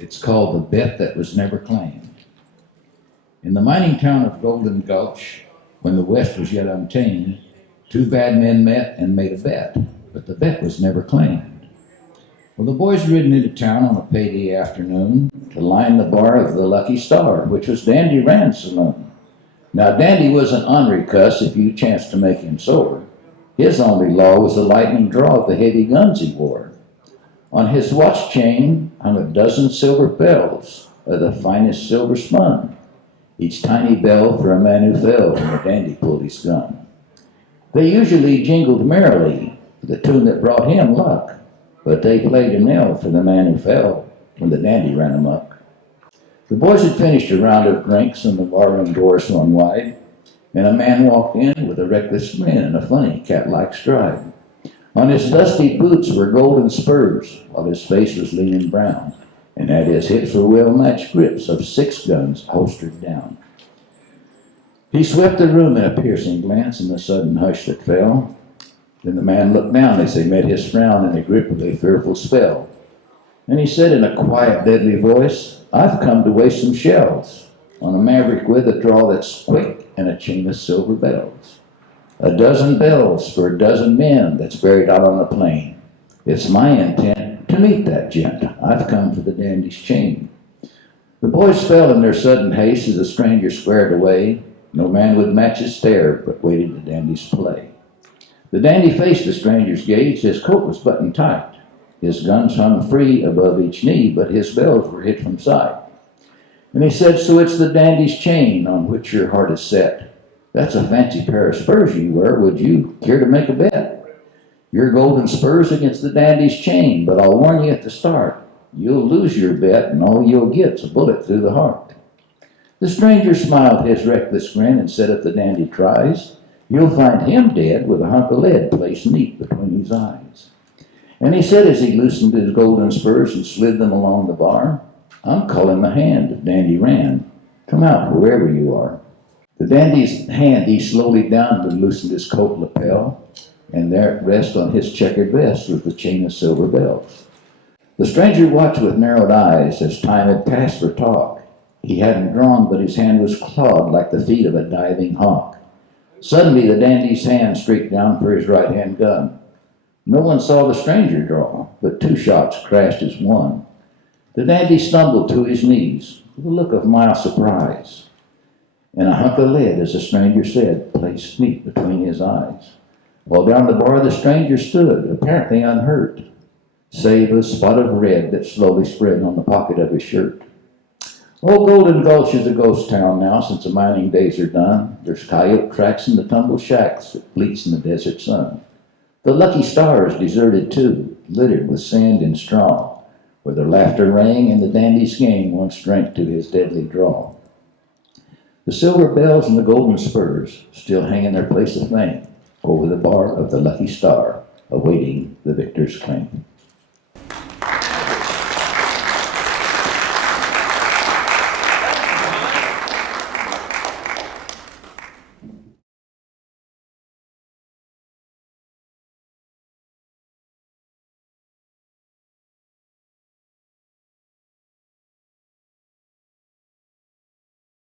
It's called The Bet That Was Never Claimed. In the mining town of Golden Gulch, when the West was yet untamed, two bad men met and made a bet, but the bet was never claimed. Well, the boys had ridden into town on a payday afternoon to line the bar of the Lucky Star, which was Dandy Rand's saloon. Now, Dandy was an ornery cuss if you chanced to make him sober. His only law was the lightning draw of the heavy guns he wore. On his watch chain hung a dozen silver bells of the finest silver spun, each tiny bell for a man who fell when the dandy pulled his gun. They usually jingled merrily for the tune that brought him luck, but they played a knell for the man who fell when the dandy ran amok. The boys had finished a round of drinks and the barroom door swung wide, and a man walked in with a reckless grin and a funny cat-like stride. On his dusty boots were golden spurs, while his face was lean and brown, and at his hips were well-matched grips of 6 guns holstered down. He swept the room in a piercing glance in the sudden hush that fell. Then the man looked down as he met his frown in the grip of a fearful spell. And he said in a quiet, deadly voice, "I've come to waste some shells on a maverick with a draw that's quick and a chain of silver bells. A dozen bells for a dozen men that's buried out on the plain. It's my intent to meet that gent. I've come for the dandy's chain." The boys fell in their sudden haste as the stranger squared away. No man would match his stare, but waited the dandy's play. The dandy faced the stranger's gaze. His coat was buttoned tight. His guns hung free above each knee, but his bells were hid from sight. And he said, "So it's the dandy's chain on which your heart is set. That's a fancy pair of spurs you wear. Would you care to make a bet? Your golden spurs against the dandy's chain, but I'll warn you at the start. You'll lose your bet, and all you'll get's a bullet through the heart." The stranger smiled his reckless grin and said, "If the dandy tries, you'll find him dead with a hunk of lead placed neat between his eyes." And he said as he loosened his golden spurs and slid them along the bar, "I'm calling the hand of Dandy Rand. Come out wherever you are." The dandy's hand eased slowly down and loosened his coat lapel, and there at rest on his checkered vest was the chain of silver bells. The stranger watched with narrowed eyes as time had passed for talk. He hadn't drawn, but his hand was clawed like the feet of a diving hawk. Suddenly the dandy's hand streaked down for his right-hand gun. No one saw the stranger draw, but 2 shots crashed as one. The dandy stumbled to his knees with a look of mild surprise, and a hunk of lead, as the stranger said, placed neat between his eyes. While down the bar the stranger stood, apparently unhurt, save a spot of red that slowly spread on the pocket of his shirt. Old Golden Gulch is a ghost town now since the mining days are done. There's coyote tracks in the tumble shacks that bleach in the desert sun. The Lucky Star is deserted too, littered with sand and straw, where the laughter rang and the dandy's game once drank to his deadly draw. The silver bells and the golden spurs still hang in their place of fame over the bar of the Lucky Star, awaiting the victor's claim.